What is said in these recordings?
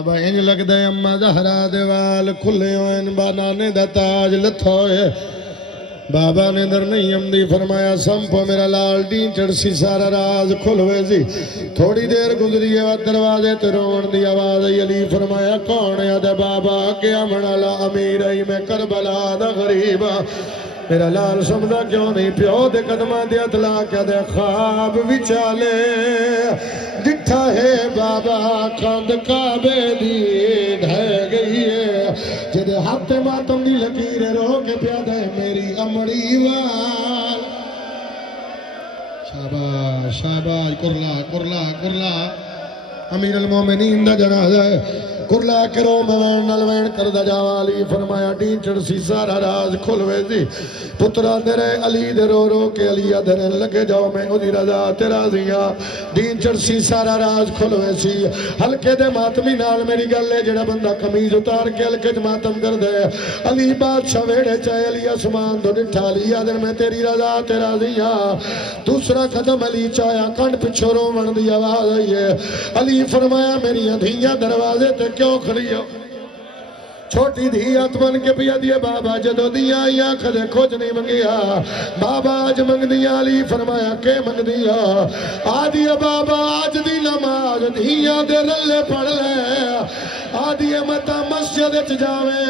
بابا انج لگدا ہے اما زہرا دے وال کھلے ہوئے بانانے دا تاج لتھا ہوئے بابا نے در نہیں امدی فرمایا سمپو میرا لال ڈین چڑسی سارا راز کھل ہوئے سی تھوڑی دیر گزری ہے دروازے تے رون دی آواز علی فرمایا کون ہے دے بابا کیا منالا امیر ای میں کربلا دا غریبا میرا لال سمدہ کیوں نہیں پیو دے قدمہ دے اطلاع کیا دے خواب وچالے دٹھا ہے بابا کاند کعبے دی ڈھے گئی ہے جدے ہاتھ ماتم دی لکیر رو کے پیادہ ہے میری امڑی وال شاباش شاباش کرلا امیر المومنین دا جنازہ ہے کرلا کرو موین نلوین کردہ جاوالی فرمایا ڈین چڑسی سارا راز کھلوے سی پترہ درے علی دے رو رو کے علی ادھرے لگے جاؤ میں ادھی رضا تیرا زیاں ڈین چڑسی سارا راز کھلوے سی ہلکے دے ماتمی نال میری گلے جڑا بندہ کمیز اتار کے ہلکے دے ماتم کر دے علی بادشاہ ویڑے چاہے علی اسمان دو نٹھا علی ادھر میں تیری رضا تیرا زیاں دوسرا قدم علی چاہیا کنڈ پچھو رو من دی آواز آئی ہے علی فرمایا میری ادھیاں دروازے تے کیوں کھڑی ہو چھوٹی دھیات من کے پیا دیئے بابا جدو دیا آئیاں کھدے کھوج نہیں منگیا بابا آج منگ دیا علی فرمایا کہ منگ دیا آدھیا بابا آج دی نماز دھیاں دے رلے پڑھ لے آدھیا متا مسجد جاوے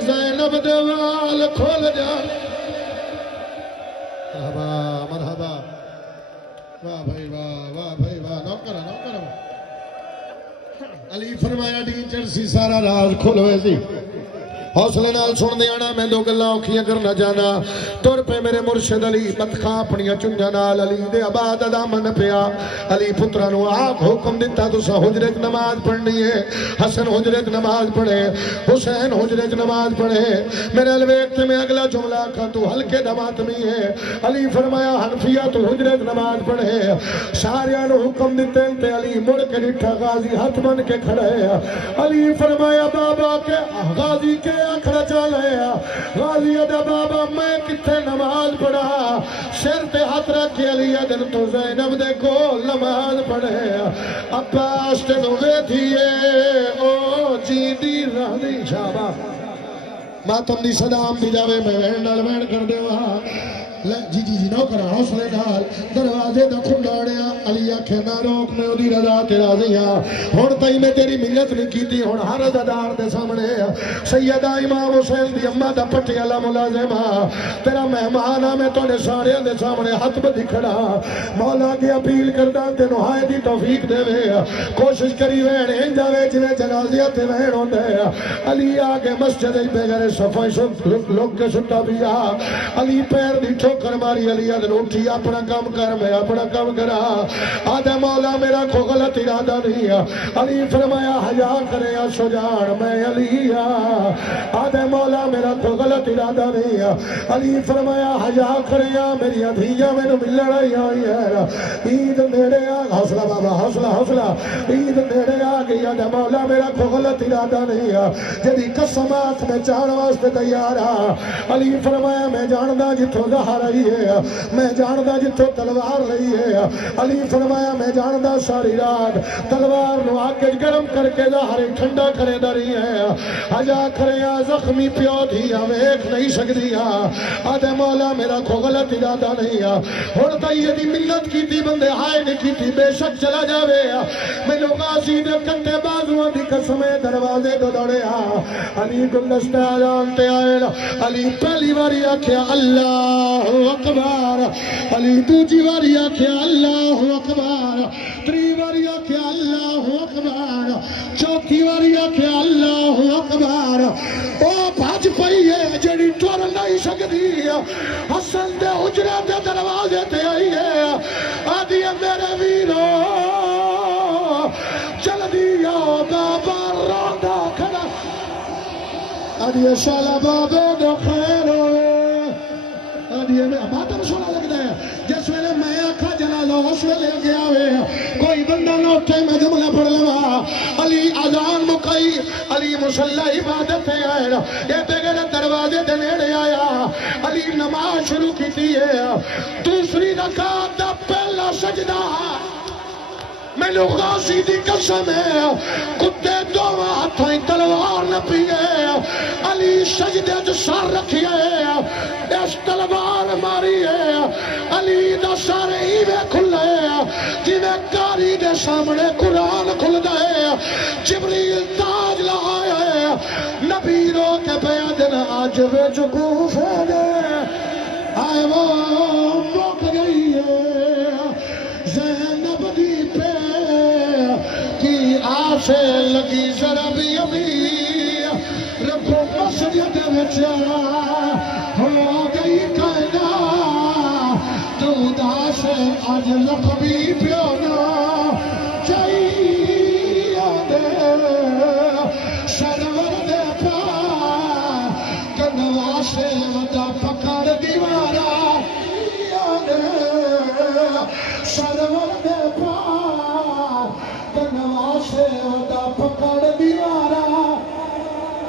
زینب دوال کھول جا مرحبا واہ بھائی واہ نوکرہ علی فرمایا ڈین چڑسی سارا راز کھلوے سی حوصلے نال سن دیانا میں دو گلہ اوکھیاں کرنا جانا تور پہ میرے مرشد علی مدخا اپنیاں چنجا نال علی دے عباد دامن پیا علی پترانو آگ حکم دیتا تو سا حجرت نماز پڑھنی ہے حسن حجرت نماز پڑھے حسین حجرت نماز پڑھے میرے الویقت میں اگلا جملہ کھا تو ہلکے دماتمی ہے علی فرمایا حنفیہ تو حجرت نماز پڑھے ساریانو حکم دیتے تے علی مڑ کے نٹھا غازی ہاتھ من کے کھڑے علی فرمایا بابا کے غازی کے اکھڑا چالے غازی ادا بابا میں کتھے نماز پڑھا شر تے ہاتھ رکھے علی ادن تو زینب دے کو نماز پڑھے عباس تے نوے تھیے او جی دی رہ دی شابہ ماتم دی صدام دی جاوے میں وین نال وین کر دے وہاں جی نو کرا حوصلے نال دروازے دا کھنڈاڑیا علی آکھے نہ روک میں ادھی رضا تیرا زیاں ہون تائی میں تیری ملت نہیں کیتی ہون ہر عزدار دے سامنے سیدہ امام حسین دی اممہ دا پٹی اللہ ملازمہ تیرا مہمانہ میں تو نے سارے دے سامنے ہاتھ بدھی کھڑا مولا کی اپیل کردہ تے نوہائے دی توفیق دے وے کوشش کری وین انجاوے جوے جنازیہ تے وین ہوں دے علی آگے مسجد بغیر صفائی لوگ کے ستا بیا علی پیر دی ٹھوکر ماری علی ادن اٹھی اپنا کام کر میں اپنا کام کرا آدھے مولا میرا کو غلط ارادہ نہیں علی فرمایا حیا کرے یا شجاع میں علی آدھے مولا میرا کو غلط ارادہ نہیں علی فرمایا حیا کرے یا میری ادھیہ میں نو مل لڑائی آئی ہے عید نیڑے آ حوصلہ بابا حوصلہ عید نیڑے آ گئی آدھے مولا میرا کو غلط ارادہ نہیں جدی قسمات میں چاڑ واسطے تیار علی فرمایا میں جاندہ جتھو ظہر رہی ہے میں جاندہ جتھو تلوار رہی ہے علی فرمایا میں جاندہ ساری رات تلوار نو آکے گرم کر کے ظاہر ٹھنڈا کرے داری ہے حجا کرے یا زخمی پیو دیا ویک نہیں سکدیا آدھے مولا میرا کو غلط ارادہ نہیں ہوڑتا یہ دی ملت کی تھی بندے ہائے نے کی تھی بے شک چلا جاوے میں لوگ آسی دے کٹے بازوان دی قسمیں دروازے دو دوڑے علی گلدستہ جانتے آئے علی پہلی باری آکھیا اللہ اکبر علی دوجی واری آکھیا اللہ اکبر تری واری آکھیا اللہ اکبر چوتھی واری آکھیا اللہ اکبر او بھاج پئی ہے جڑی ٹر نہیں سکدی حسن دے حجرے دے دروازے تے آئی ہے آدھی میرے ویرو چل دیا بابا روندا کھڑا آدھی شالا بابے دو خیر ہوئے ماتم سونا لگتا ہے جس ویلے میں آکھا جنازہ اس ویلے گیا ہوئے کوئی بندہ نہ اٹھے میں جملہ پڑھ لوا علی اذان مکئی علی مسلح عبادت ہے آئے یہ بغیر دروازے دے نیڑے آیا علی نماز شروع کی تھی ہے دوسری رکعت دا پہلا سجدہ مینو غازی دی قسم ہے کتے دونوں ہاتھیں تلوار نہ پیے علی سجدے جو سر رکھیے اس تلوار ماری ہے علی دا سر ایویں کھلے جویں کاری دے سامنے قرآن کھل دے جبریل تاج لگایا ہے نبی رو کے بیادن آج وے جکوف دے آئے وہ مک گئی ہے زینب دی پہ کی آسے لگی ذرا بھی ابھی ربو مسجد وچا ہو گئی کائنا تو داس آج لکھبی پیونا چاہیے دے سرور دے پا کنوا سے ودا پکڑ دیوارا سرور دے پا کنوا سے ودا پکڑ دیوارا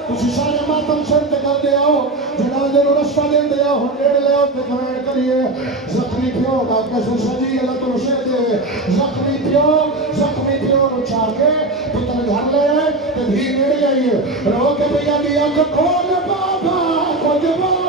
تسی سارے ماتم سر ٹکا دے آؤ جنازے نو رستہ دے دے آؤ نیڑ لے آؤ تے کمنٹ کریے زخمی پیو دا کیسے سجی اللہ تو سے دے زخمی پیو نو چھا کے پتر گھر لے آئے تے بھی نیڑ جائیے رو کے بھیا دی آنکھ کھول بابا کچھ بول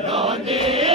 Don't